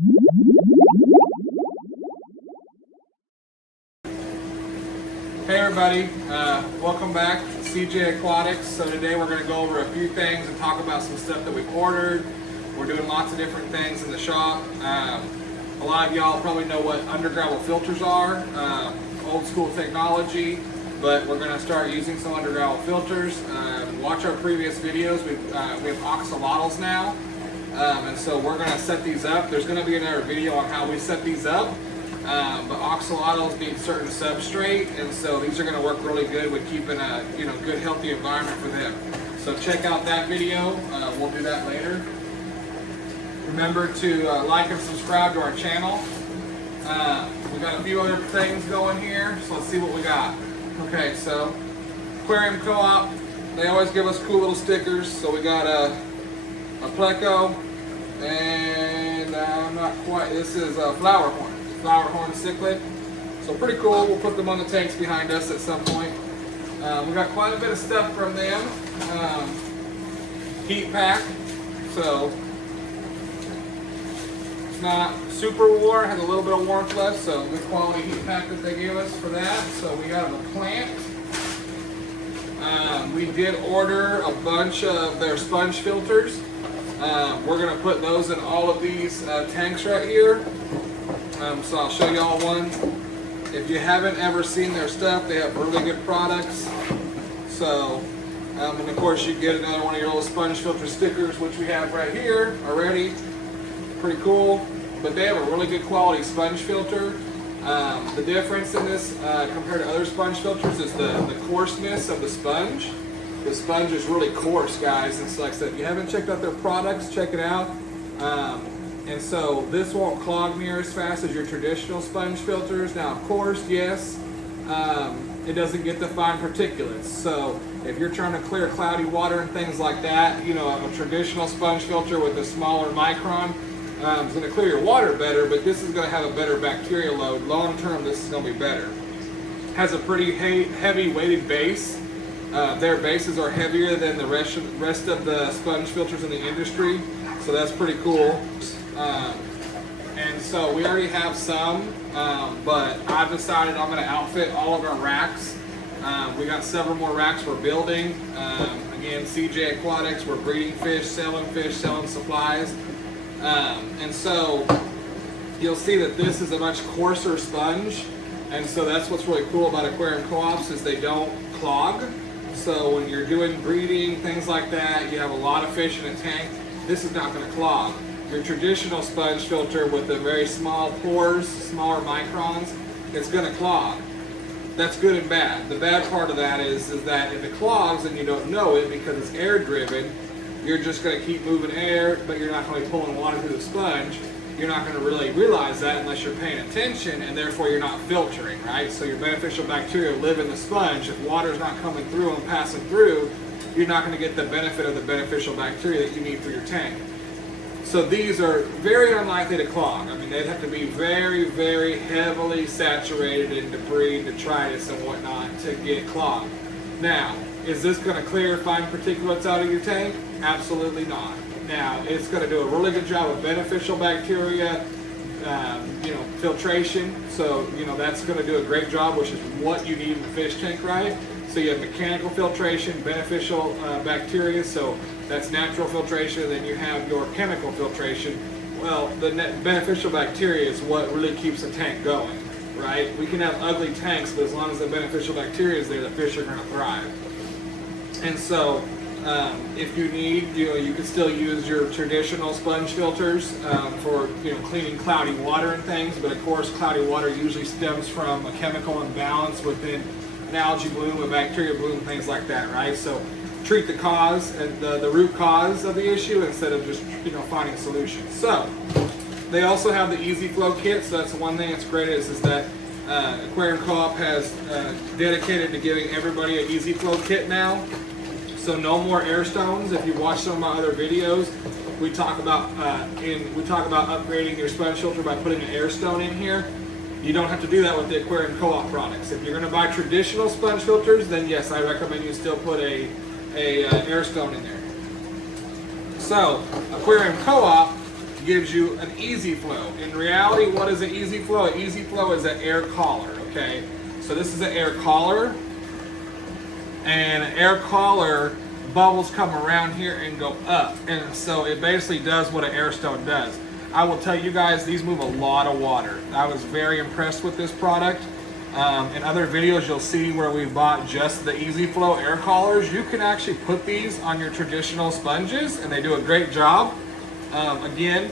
Hey everybody, welcome back to CJ Aquatics. So today we're going to go over a few things and talk about some stuff that we've ordered. We're doing lots of different things in the shop. A lot of y'all probably know what undergravel filters are, old school technology, but we're going to start using some undergravel filters. Watch our previous videos. We have axolotls now, and so we're going to set these up. There's going to be another video on how we set these up. But axolotls need certain substrate, and so these are going to work really good with keeping a good healthy environment for them. So check out that video. We'll do that later. Remember to like and subscribe to our channel. We got a few other things going here, so let's see what we got. Okay, so Aquarium Co-op, they always give us cool little stickers. So we got a pleco, and I'm not quite. This is a flower horn cichlid. So pretty cool. We'll put them on the tanks behind us at some point. We got quite a bit of stuff from them. Heat pack. So it's not super warm. Has a little bit of warmth left. So good quality heat pack that they gave us for that. So we got a plant. We did order a bunch of their sponge filters. We're going to put those in all of these tanks right here. So I'll show y'all one. If you haven't ever seen their stuff, they have really good products. So, and of course you get another one of your little sponge filter stickers, which we have right here already. Pretty cool. But they have a really good quality sponge filter. The difference in this compared to other sponge filters is the coarseness of the sponge. The sponge is really coarse, guys. And so like I said, if you haven't checked out their products, check it out. And so this won't clog near as fast as your traditional sponge filters. Now, of course, yes, it doesn't get the fine particulates. So if you're trying to clear cloudy water and things like that, a traditional sponge filter with a smaller micron is going to clear your water better, but this is going to have a better bacteria load. Long term, this is going to be better. Has a pretty heavy weighted base. Their bases are heavier than the rest of the sponge filters in the industry, so that's pretty cool. And so we already have some, but I've decided I'm going to outfit all of our racks. We got several more racks we're building. Again, CJ Aquatics, we're breeding fish, selling supplies. And so you'll see that this is a much coarser sponge. And so that's what's really cool about Aquarium Co-ops is they don't clog. So when you're doing breeding, things like that, you have a lot of fish in a tank, this is not going to clog. Your traditional sponge filter with the very small pores, smaller microns, it's going to clog. That's good and bad. The bad part of that is that if it clogs and you don't know it because it's air driven, you're just going to keep moving air, but you're not going to be pulling water through the sponge. You're not going to really realize that unless you're paying attention, and therefore you're not filtering, right? So your beneficial bacteria live in the sponge. If water's not coming through and passing through, you're not going to get the benefit of the beneficial bacteria that you need for your tank. So these are very unlikely to clog. I mean, they'd have to be very, very heavily saturated in debris, detritus, and whatnot to get clogged. Now, is this going to clear fine particulates out of your tank? Absolutely not. Now, it's going to do a really good job of beneficial bacteria, filtration. So, that's going to do a great job, which is what you need in the fish tank, right? So you have mechanical filtration, beneficial bacteria, so that's natural filtration. Then you have your chemical filtration. Well, the beneficial bacteria is what really keeps the tank going, right? We can have ugly tanks, but as long as the beneficial bacteria is there, the fish are going to thrive. And so if you need, you can still use your traditional sponge filters for cleaning cloudy water and things, but of course cloudy water usually stems from a chemical imbalance within an algae bloom, a bacteria bloom, things like that, right? So treat the cause and the root cause of the issue instead of just finding solutions. So they also have the Easy Flow kit. So that's one thing that's great is that Aquarium Co-op has dedicated to giving everybody an Easy Flow kit now. So no more air stones. If you watch some of my other videos, we talk about upgrading your sponge filter by putting an air stone in here. You don't have to do that with the Aquarium Co-op products. If you're going to buy traditional sponge filters, then yes, I recommend you still put a air stone in there. So Aquarium Co-op gives you an easy flow. In reality, what is an easy flow? An easy flow is an air collar, okay? So this is an air collar, and an air collar, bubbles come around here and go up, and so it basically does what an air stone does. I will tell you guys, these move a lot of water. I was very impressed with this product. In other videos, you'll see where we bought just the Easy Flow air collars. You can actually put these on your traditional sponges, and they do a great job. Again,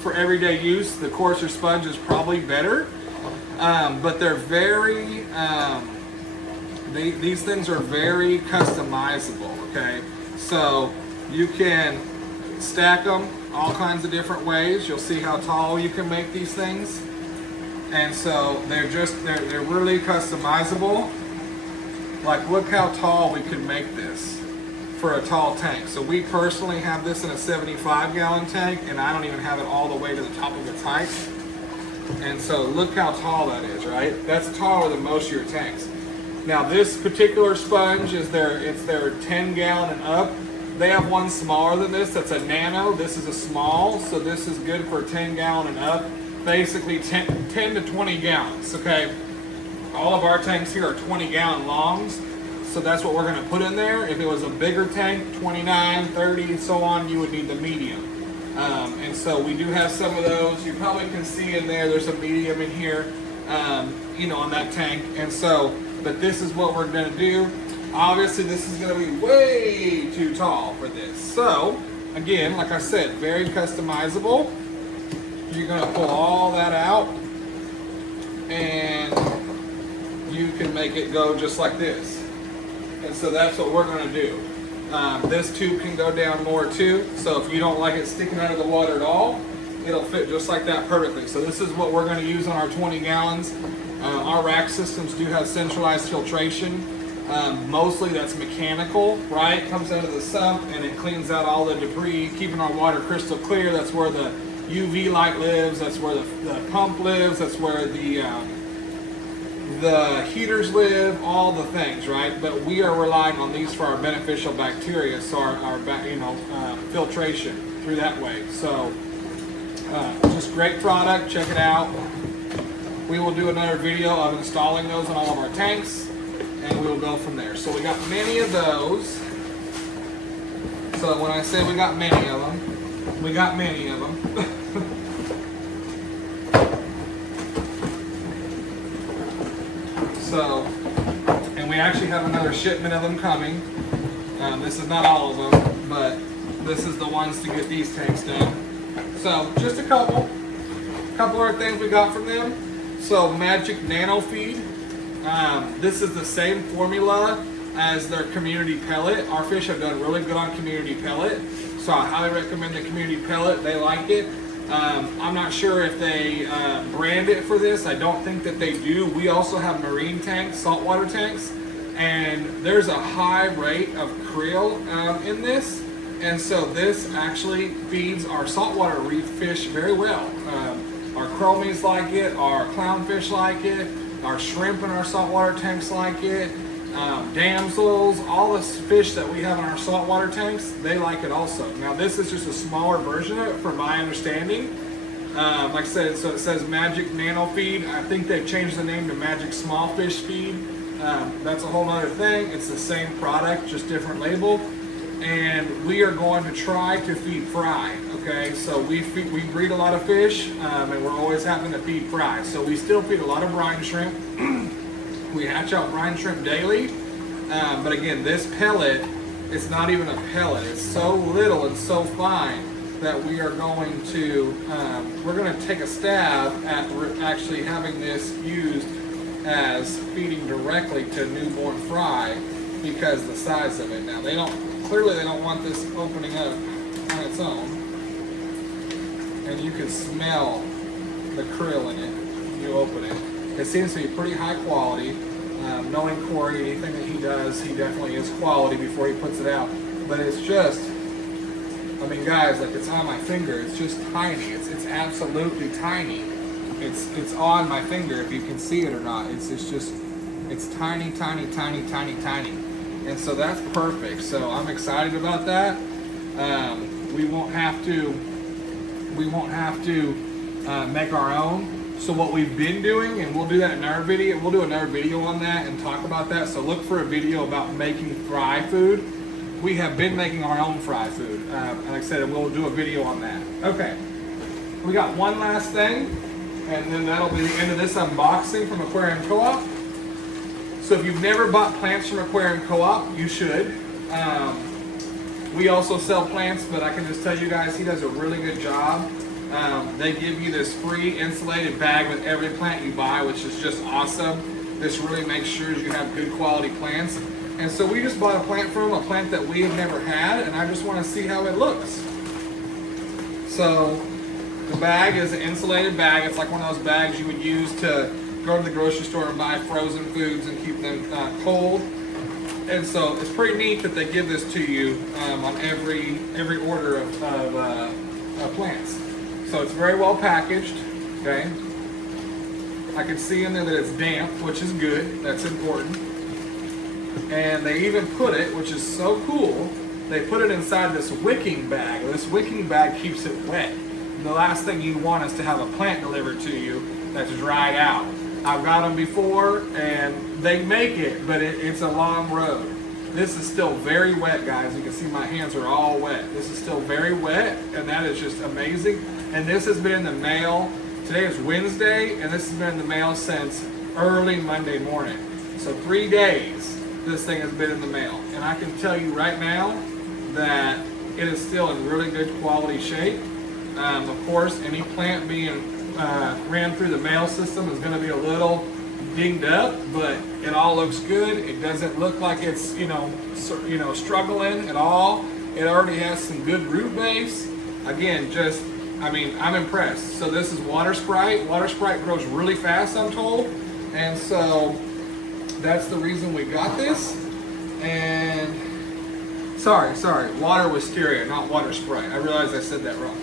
for everyday use, the coarser sponge is probably better, but they're very, these things are very customizable, okay? So you can stack them all kinds of different ways. You'll see how tall you can make these things. And so they're really customizable. Like, look how tall we could make this for a tall tank. So we personally have this in a 75-gallon tank, and I don't even have it all the way to the top of its height. And so look how tall that is, right? That's taller than most of your tanks. Now this particular sponge is it's their 10-gallon and up. They have one smaller than this that's a nano. This is a small, so this is good for 10-gallon and up. Basically 10 to 20 gallons, okay? All of our tanks here are 20-gallon longs, so that's what we're gonna put in there. If it was a bigger tank, 29, 30, so on, you would need the medium. And so we do have some of those. You probably can see in there's a medium in here, you know, on that tank. And so, but this is what we're gonna do. Obviously, this is gonna be way too tall for this. So, again, like I said, very customizable. You're gonna pull all that out, and you can make it go just like this. And so that's what we're gonna do. This tube can go down more too, so if you don't like it sticking out of the water at all, it'll fit just like that perfectly. So this is what we're gonna use on our 20 gallons. Our rack systems do have centralized filtration. Mostly that's mechanical, right? It comes out of the sump and it cleans out all the debris, keeping our water crystal clear. That's where the UV light lives, that's where the pump lives, that's where the heaters live, all the things, right? But we are relying on these for our beneficial bacteria, so our filtration through that way. So just great product, check it out. We will do another video of installing those on all of our tanks, and we will go from there. So we got many of those. So when I say we got many of them, we got many of them. So, and we actually have another shipment of them coming. This is not all of them, but this is the ones to get these tanks done. So, just a couple other things we got from them. So, Magic Nano Feed. This is the same formula as their Community Pellet. Our fish have done really good on Community Pellet, so I highly recommend the Community Pellet. They like it. I'm not sure if they brand it for this. I don't think that they do. We also have marine tanks, saltwater tanks, and there's a high rate of krill in this, and so this actually feeds our saltwater reef fish very well. Our chromies like it, our clownfish like it, our shrimp in our saltwater tanks like it, damsels, all the fish that we have in our saltwater tanks, they like it also. Now this is just a smaller version of it from my understanding. Like I said, so it says Magic Nano Feed. I think they've changed the name to Magic Small Fish Feed. That's a whole other thing. It's the same product, just different label. And we are going to try to feed fry, okay? So we breed a lot of fish, and we're always having to feed fry. So we still feed a lot of brine shrimp. We hatch out brine shrimp daily, but again, this pellet, it's not even a pellet. It's so little and so fine that we are going to, we're going to take a stab at actually having this used as feeding directly to newborn fry because of the size of it. Now clearly they don't want this opening up on its own, and you can smell the krill in it when you open it. It seems to be pretty high quality. Knowing Corey, anything that he does, he definitely is quality before he puts it out. But it's just, I mean, guys, like it's on my finger. It's just tiny. It's absolutely tiny. It's on my finger if you can see it or not. It's tiny, tiny, tiny, tiny, tiny. And so that's perfect. So I'm excited about that. We won't have to we won't have to make our own. So what we've been doing, and we'll do that in our video, we'll do another video on that and talk about that. So look for a video about making fry food. We have been making our own fry food. Like I said, we'll do a video on that. Okay, we got one last thing, and then that'll be the end of this unboxing from Aquarium Co-op. So if you've never bought plants from Aquarium Co-op, you should. We also sell plants, but I can just tell you guys, he does a really good job. They give you this free insulated bag with every plant you buy, which is just awesome. This really makes sure you have good quality plants. And so we just bought a plant from him, a plant that we have never had, and I just want to see how it looks. So the bag is an insulated bag. It's like one of those bags you would use to go to the grocery store and buy frozen foods and keep them cold. And so it's pretty neat that they give this to you on every order of plants. So it's very well packaged, okay? I can see in there that it's damp, which is good, that's important. And they even put it, which is so cool, they put it inside this wicking bag. This wicking bag keeps it wet. And the last thing you want is to have a plant delivered to you that's dried out. I've got them before, and they make it, but it's a long road. This is still very wet, guys. You can see my hands are all wet. This is still very wet, and that is just amazing. And this has been in the mail. Today is Wednesday, and this has been in the mail since early Monday morning. So 3 days this thing has been in the mail. And I can tell you right now that it is still in really good quality shape. Of course, any plant being ran through the mail system is going to be a little dinged up, but it all looks good. It doesn't look like it's struggling at all. It already has some good root base. Again, I'm impressed. So this is Water Sprite. Water Sprite grows really fast, I'm told, and so that's the reason we got this. And sorry, Water Wisteria, not Water Sprite. I realized I said that wrong.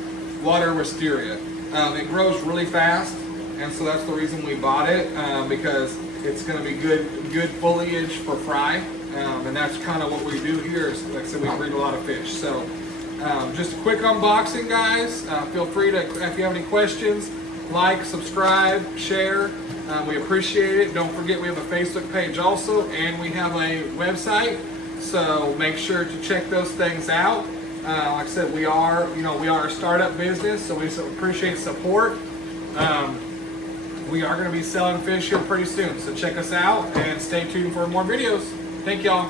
Water Wisteria. It grows really fast, and so that's the reason we bought it, because it's going to be good foliage for fry, and that's kind of what we do here. Is, like I said, we breed a lot of fish. So just a quick unboxing, guys. Feel free to, if you have any questions, like, subscribe, share. We appreciate it. Don't forget we have a Facebook page also, and we have a website. So make sure to check those things out. Like I said, we are a startup business, so we appreciate support. We are going to be selling fish here pretty soon, so check us out and stay tuned for more videos. Thank y'all.